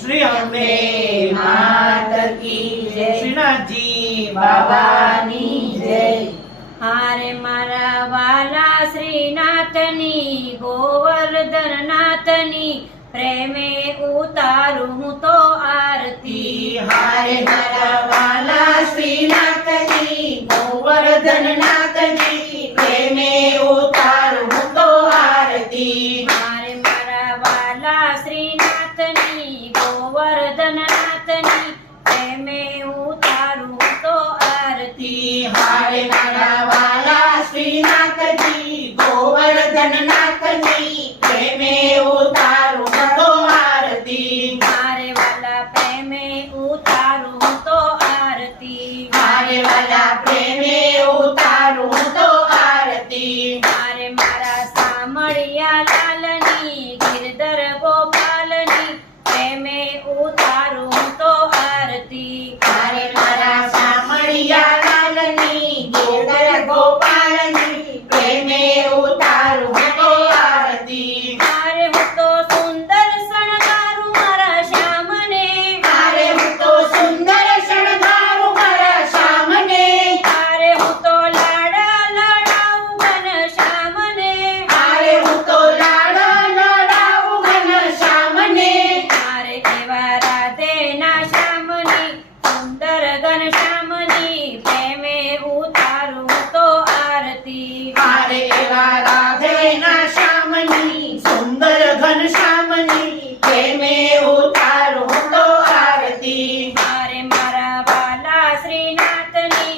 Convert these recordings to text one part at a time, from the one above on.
શ્રી અંબે માતકી જય શ્રીનાથજી બાબાની જય હારે મારા વાલા શ્રીનાથની ગોવર્ધનનાથની પ્રેમે ઉતારું તો morning.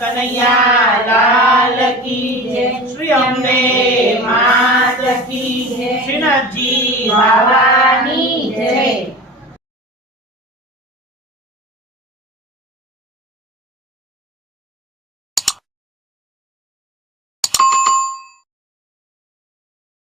કનૈયા લાલ કી જય. શ્રી અંબે માત કી જય. શ્રીનાથજી બાબા